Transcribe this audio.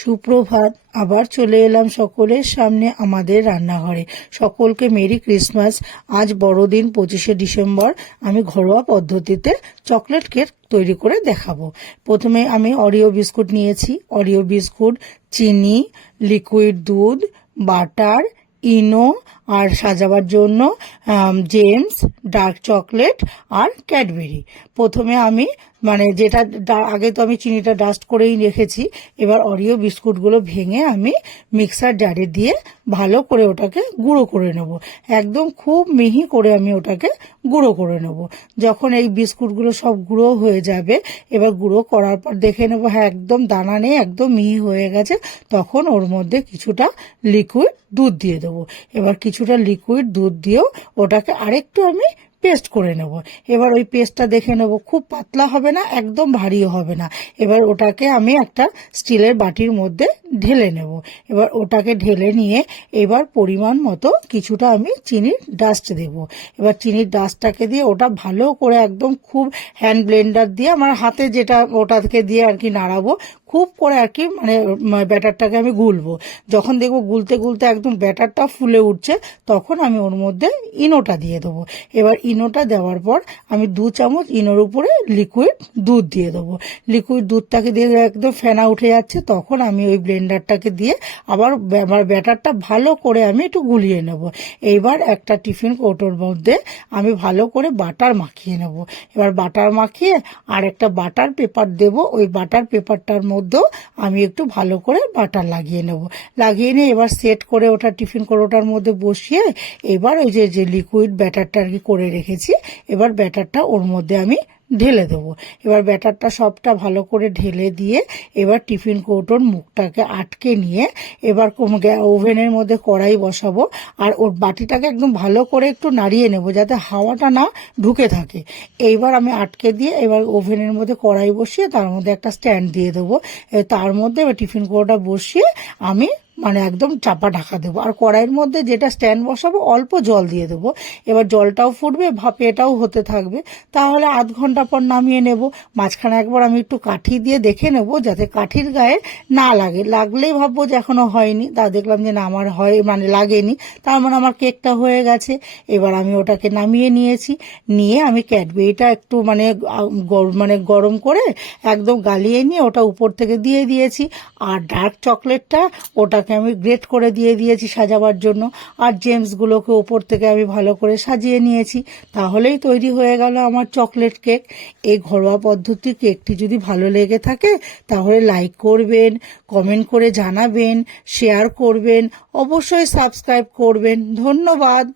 সুপ্রভাত। আবার চলে এলাম সকলের সামনে আমাদের রান্নাঘরে। সকলকে মেরি ক্রিসমাস। আজ বড়দিন 25শে ডিসেম্বর। আমি ঘরোয়া পদ্ধতিতে চকলেট কেক তৈরি করে দেখাবো। প্রথমে আমি অরিও বিস্কুট নিয়েছি। অরিও বিস্কুট, চিনি, লিকুইড দুধ, বাটার, ইনো আর সাজাবার জন্য জেমস, ডার্ক চকলেট আর ক্যাডবেরি। প্রথমে আমি যেটা আগে তো আমি চিনিটা ডাস্ট করেই রেখেছি। এবার অরিও বিস্কুটগুলো ভেঙে আমি মিক্সার জারে দিয়ে ভালো করে ওটাকে গুঁড়ো করে নেব। একদম খুব মিহি করে আমি ওটাকে গুঁড়ো করে নেব। যখন এই বিস্কুটগুলো সব গুঁড়ো হয়ে যাবে, এবার গুঁড়ো করার পর দেখে নেব হ্যাঁ একদম দানা নেই, একদম মিহি হয়ে গেছে। তখন ওর মধ্যে কিছুটা লিকুইড দুধ দিয়ে দেবো। এবার কিছুটা লিকুইড দুধ দিয়েও ওটাকে আরেকটু আমি পেস্ট করে নেব। এবার ওই পেস্টটা দেখে নেব, খুব পাতলা হবে না, একদম ভারীও হবে না। এবার ওটাকে আমি একটা স্টিলের বাটির মধ্যে ঢেলে নেব। এবার ওটাকে ঢেলে নিয়ে এবার পরিমাণ মতো কিছুটা আমি চিনির ডাস্ট দেব। এবার চিনির ডাস্টটাকে দিয়ে ওটা ভালো করে একদম খুব হ্যান্ড ব্লেন্ডার দিয়ে আমার হাতে যেটা ওটাকে দিয়ে আর কি নাড়াবো, খুব করে আর কি ব্যাটারটাকে আমি গুলবো। যখন দেখবো গুলতে গুলতে একদম ব্যাটারটা ফুলে উঠছে, তখন আমি ওর মধ্যে ইনোটা দিয়ে দেবো। এবার ইনোটা দেওয়ার পর আমি 2 চামচ ইনোর উপরে লিকুইড দুধ দিয়ে দেবো। লিকুইড দুধটাকে দিয়ে একদম ফেনা উঠে যাচ্ছে, তখন আমি ওই ব্লেন্ডারটাকে দিয়ে আবার ব্যাটারটা ভালো করে আমি একটু গুলিয়ে নেব। এইবার একটা টিফিন কৌটোর মধ্যে আমি ভালো করে বাটার মাখিয়ে নেব। এবার বাটার মাখিয়ে আর একটা বাটার পেপার দেব। ওই বাটার পেপারটার মধ্যেও আমি একটু ভালো করে বাটার লাগিয়ে নেব। লাগিয়ে নিয়ে এবার সেট করে ওটা টিফিন কৌটোটার মধ্যে বসিয়ে এবার ওই যে লিকুইড ব্যাটারটা আর কি করে রেখেছি, এবার ব্যাটারটা ওর মধ্যে আমি ঢেলে দেবো। এবার ব্যাটারটা সবটা ভালো করে ঢেলে দিয়ে এবার টিফিন কৌটোর মুখটাকে আটকে নিয়ে এবার ওভেনের মধ্যে কড়াই বসাবো। আর ওর বাটিটাকে একদম ভালো করে একটু নাড়িয়ে নেব যাতে হাওয়াটা না ঢুকে থাকে। এইবার আমি আটকে দিয়ে এবার ওভেনের মধ্যে কড়াই বসিয়ে তার মধ্যে একটা স্ট্যান্ড দিয়ে দেবো। তার মধ্যে এবার টিফিন কৌটোটা বসিয়ে আমি একদম চাপা ঢাকা দেবো। আর কড়াইয়ের মধ্যে যেটা স্ট্যান্ড বসাবো অল্প জল দিয়ে দেবো। এবার জলটাও ফুটবে, ভাপে এটাও হতে থাকবে। তাহলে আধ ঘন্টা পর নামিয়ে নেব। মাঝখানে একবার আমি একটু কাঠি দিয়ে দেখে নেব যাতে কাঠির গায়ে না লাগে। লাগলেই ভাববো যে এখনো হয়নি, তা দেখলাম যে না আমার লাগেনি, তার আমার কেকটা হয়ে গেছে। এবার আমি ওটাকে নামিয়ে নিয়েছি। নিয়ে আমি ক্যাডবেরিটা একটু গরম করে একদম গালিয়ে নিয়ে ওটা উপর থেকে দিয়ে দিয়েছি। আর ডার্ক চকলেটটা ওটাকে আমি গ্রেট করে দিয়ে দিয়েছি সাজাবার জন্য। আর জেমসগুলোকে ওপর থেকে আমি ভালো করে সাজিয়ে নিয়েছি। তাহলেই তৈরি হয়ে গেল আমার চকলেট কেক। এই ঘরোয়া পদ্ধতির কেকটি যদি ভালো লেগে থাকে তাহলে লাইক করবেন, কমেন্ট করে জানাবেন, শেয়ার করবেন, অবশ্যই সাবস্ক্রাইব করবেন। ধন্যবাদ।